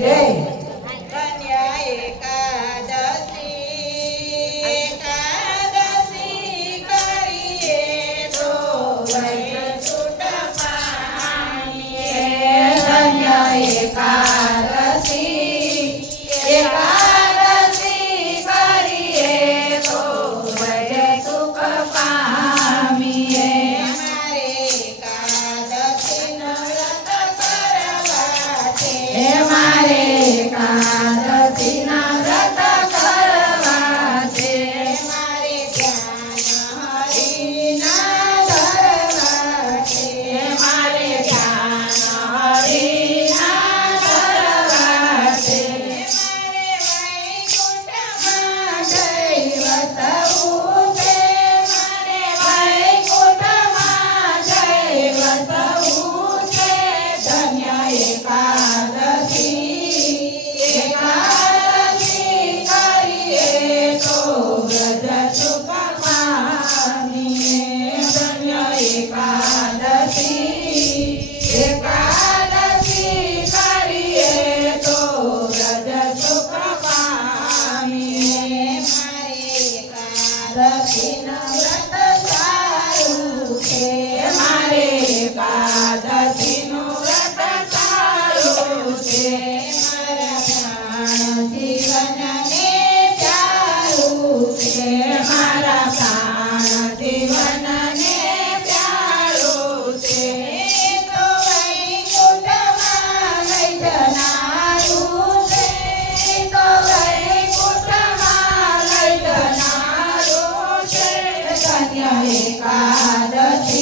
જય કન્યા એકાદશી કરીએ તો વૈકુંઠ પામીએ. ધન્ય એકાદશી કરીએ તો વૈ સુખ પામીએ. મારે એકાદશીના વ્રત કરવા છે. મારે એકાદશીના વ્રત કરવા છે. મારે ધ્યાન હરિના ધરવા છે. મારે વૈકુંઠમાં જઈ વસવું છે. ધન્ય એકાદશી કરીએ તો વ્રજ સુખ પામીએ. ધન્ય એકાદશી કરીએ તો વ્રજ સુખ પામીએ. એકાદશીનું વ્રત સારું છે. મારે એકાદશીનું વ્રત સારું છે. મારા પ્રાણ જીવનને પ્યારું છે. મારા પ્રાણ જીવનને પ્યારું છે. તો વૈકુંઠમાં લઈ જનારું છે. તો વૈકુંઠમાં લઈ જનારું છે. ધન્ય એકાદશી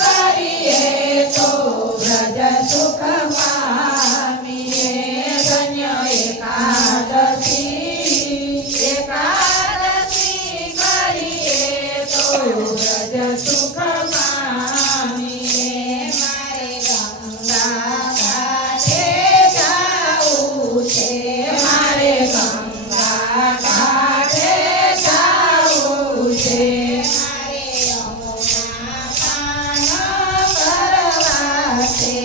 કરીએ તો વ્રજ સુખ પામીએ. ધન્ય એકાદશી કરીએ તો વ્રજ સુખ પામીએ. મારે ગંગા ઘાટે જાવું છે. મારે ગંગા ઘાટે જાવું છે. મારે યમુના પાન કરવા છે.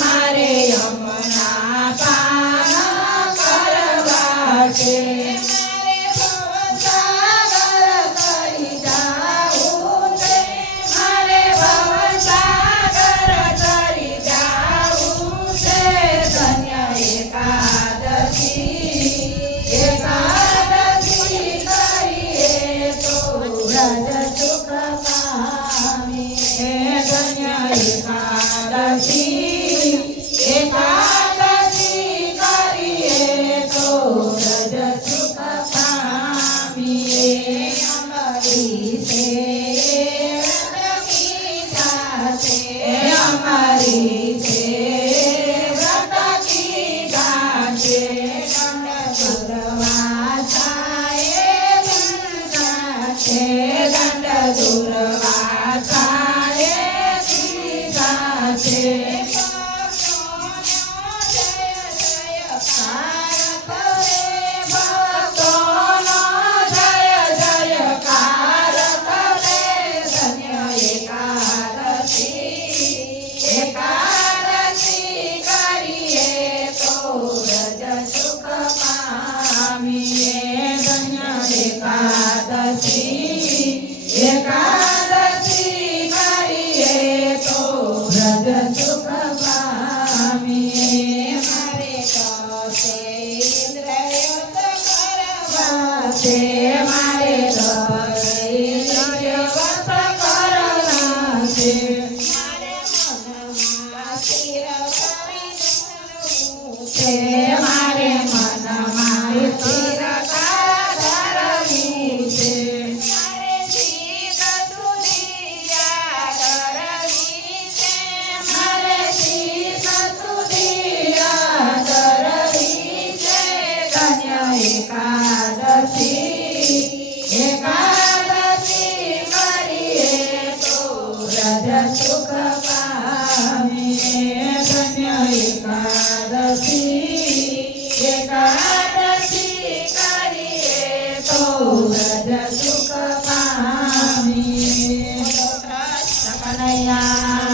મારે યમુના પાન કરવા છે. મારે ભવસાગર તરી જાવું છે. ધન્ય એકાદશી કરીએ તો વ્રજ સુખ પામીએ. ધન્ય એકાદશી કરીએ તો વ્રજ સુખ પામીએ. અમારી છે વ્રત કીધા છે. અમારી છે વ્રત કીધા છે. દંડ દુર્વા થાય દીધા છે. દંડ દુર્વા થાય દીધા છે. ભક્તોનો જય જયકાર કરે. ધન્ય એકાદશી કરીએ તો વ્રજ સુખ પામીએ. ધન્ય એકાદશી કરીએ તો વ્રજ સુખ પામીએ. મારે કશે ઇન્દ્રયોત કરવા છે. મારે કશે ઇન્દ્રયોત કરવા છે. મારે મનમાં સ્થિર કરવું છે. મારે મનમાં સ્થિરતા ધરવી છે. મારે જીત સુધી કરવી છે. મારે જીત સુધી કરવી છે. ધન્ય એકાદશી કરીએ તો વ્રજ સુખ પામીએ. ધન્ય એકાદશી કરીએ તો વ્રજ સુખ પામીએ. કનૈયા